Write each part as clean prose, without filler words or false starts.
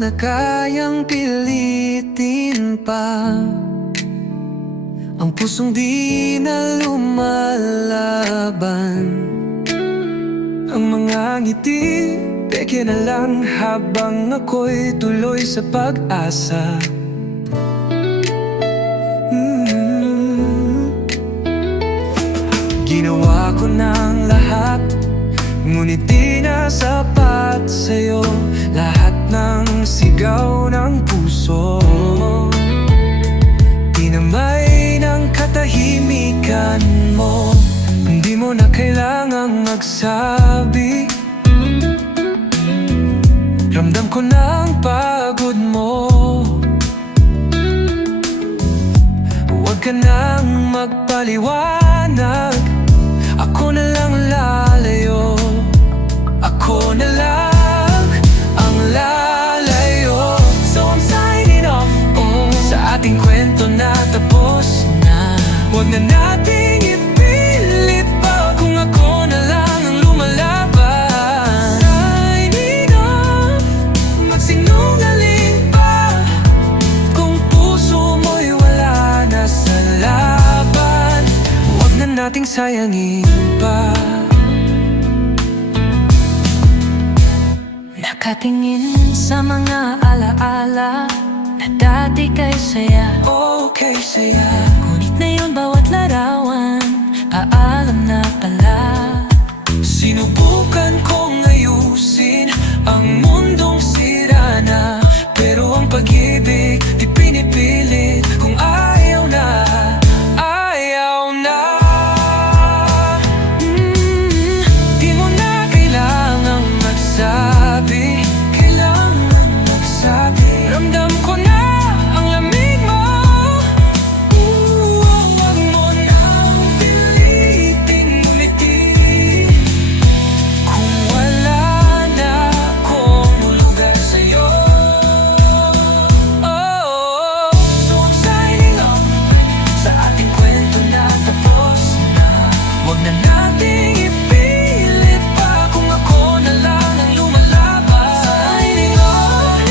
na kayang pilitin pa ang pusong di na lumalaban. Ang mga ngiti, peke na lang habang ako'y tuloy sa pag-asa. Ginawa ko ng lahat, ngunit di na sapat sa'yo. Lahat ng sigaw ng puso, dinamay ng katahimikan mo. Hindi mo na kailangang magsabi, ramdam ko ng pagod mo. Huwag ka nang magpaliwanag, ako na lang lalayo. Ako na lang ang lalayo. So I'm signing off, sa ating kwento na tapos na. Huwag na nating ipilit pa kung ako na lang ang lumalaban. Signing off, magsinungaling pa kung puso mo'y wala na sa laban. Huwag na nating sayangin pa. Nakatingin sa mga alaala na dati kay saya, Okay saya. ngunit ngayon bawat larawan paalam na pala. Sinubukan kong ayusin ang mundong sira na, pero ang pag-ibig di pinipilit. Kung ayaw na, ayaw na. Di mo na kailangang magsabi, kailangan magsabi. Ramdam ko na ang lamig mo. Huwag mo nang piliting ulitin kung wala na akong lugar sa'yo. So I'm signing off, sa ating kwento na tapos na. Huwag na nating ipilit pa kung ako na lang ang lumalaban. Signing off,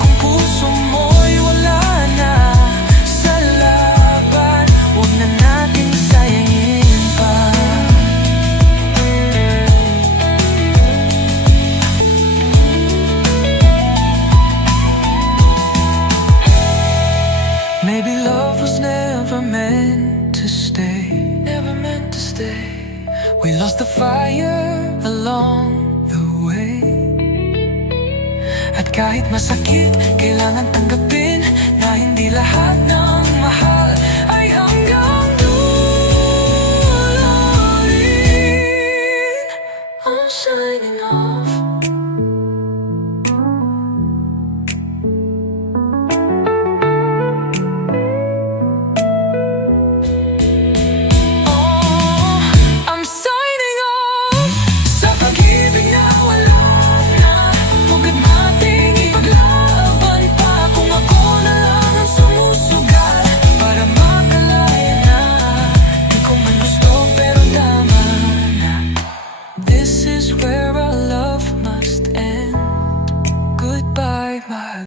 kung puso mo'y wala na sa laban. Huwag na nating sayangin pa. Maybe love was never meant to stay, never meant to stay. We lost the fire along the way. At kahit masakit, kailangan tanggapin na hindi lahat ng